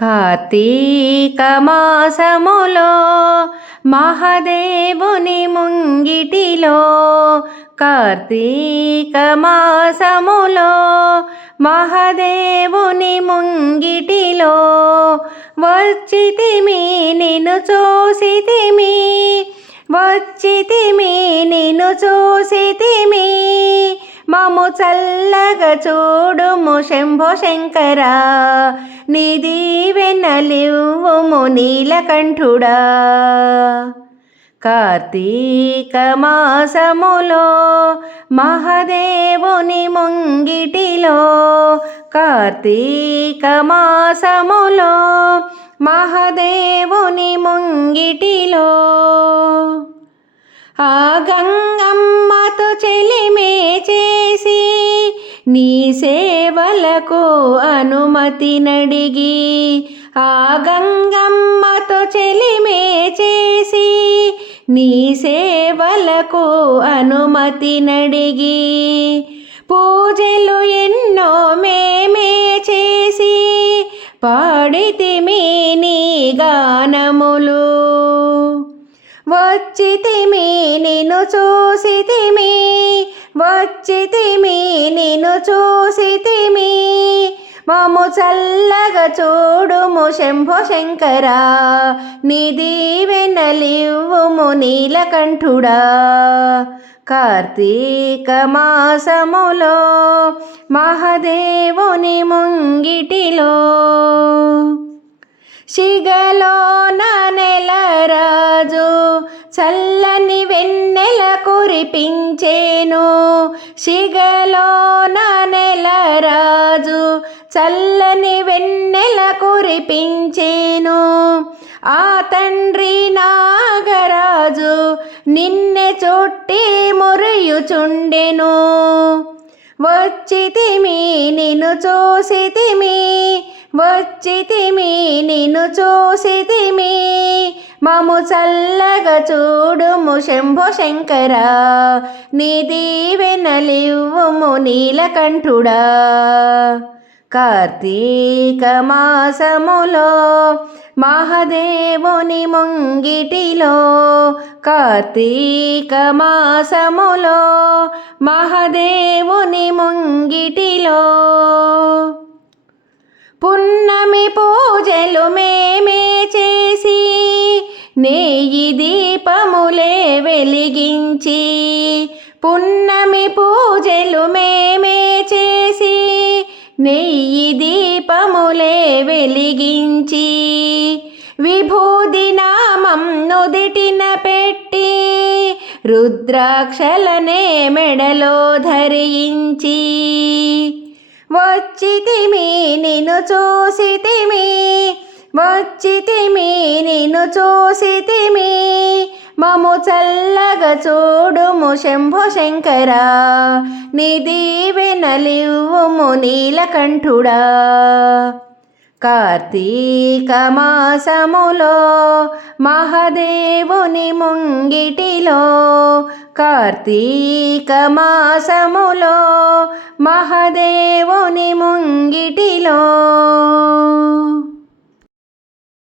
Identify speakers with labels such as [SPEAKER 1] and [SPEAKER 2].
[SPEAKER 1] కార్తీక మాసములో మహదేవుని ముంగిటిలో కార్తీక మాసములో మహదేవుని ముంగిటిలో వచ్చితిమి నిన్ను చూసితిమి వచ్చితిమి నిన్ను చూసితిమి. మము చల్లగా చూడుము శంభో శంకర. నిధి వెన్నలివ్వుము నీలకంఠుడా. కార్తీక మాసములో మహదేవుని ముంగిటిలో కార్తీక మాసములో మహదేవుని ముంగిటిలో. ఆ గంగ నీ సేవలకు అనుమతి నడిగి ఆ గంగమ్మతో చెలిమే చేసి నీ సేవలకు అనుమతి నడిగి పూజలు ఎన్నో మేమే చేసి పాడితిమి నీ గానములు. వచ్చితిమి నిన్ను చూసితిమి వచ్చితిమి నిన్ను చూసితిమి. మము చల్లగా చూడుము శంభో శంకర. నిధి వెన్నలివ్వుము నీలకంఠుడా. కార్తీక మాసములో మహదేవుని ముంగిటిలో. శిగలో నెల రాజు వెన్నెల కురిపించేను. శిగలోన నెల రాజు చల్లని వెన్నెల కురిపించేను. ఆ తండ్రి నాగరాజు నిన్నె చుట్టి మురియుచుండెను. వచ్చితిమి నిన్ను చూసితిమి వచ్చితిమి నిన్ను చూసితిమి. మము చల్లగా చూడుము శంభో శంకర. నిధి వెనలివ్వుము నీలకంఠుడా. కార్తీక మాసములో మహదేవుని ముంగిటిలో కార్తీక మాసములో మహదేవుని ముంగిటిలో. పున్నమి పో నేయి దీపములే వెలిగించి పున్నమి పూజలు మేమే చేసి నెయ్యి దీపములే వెలిగించి విభూది నామం నుదిటిన పెట్టి రుద్రాక్షలనే మెడలో ధరించి వచ్చితిమి నిన్ను చూసితిమి వచ్చితిమి నిన్ను చూసితిమి. మము చల్లగా చూడుము శంభో శంకర. నిధి వెనలివ్వుము నీలకంఠుడా కార్తీక మాసములో మహదేవుని ముంగిటిలో కార్తీక మాసములో మహదేవుని ముంగిటిలో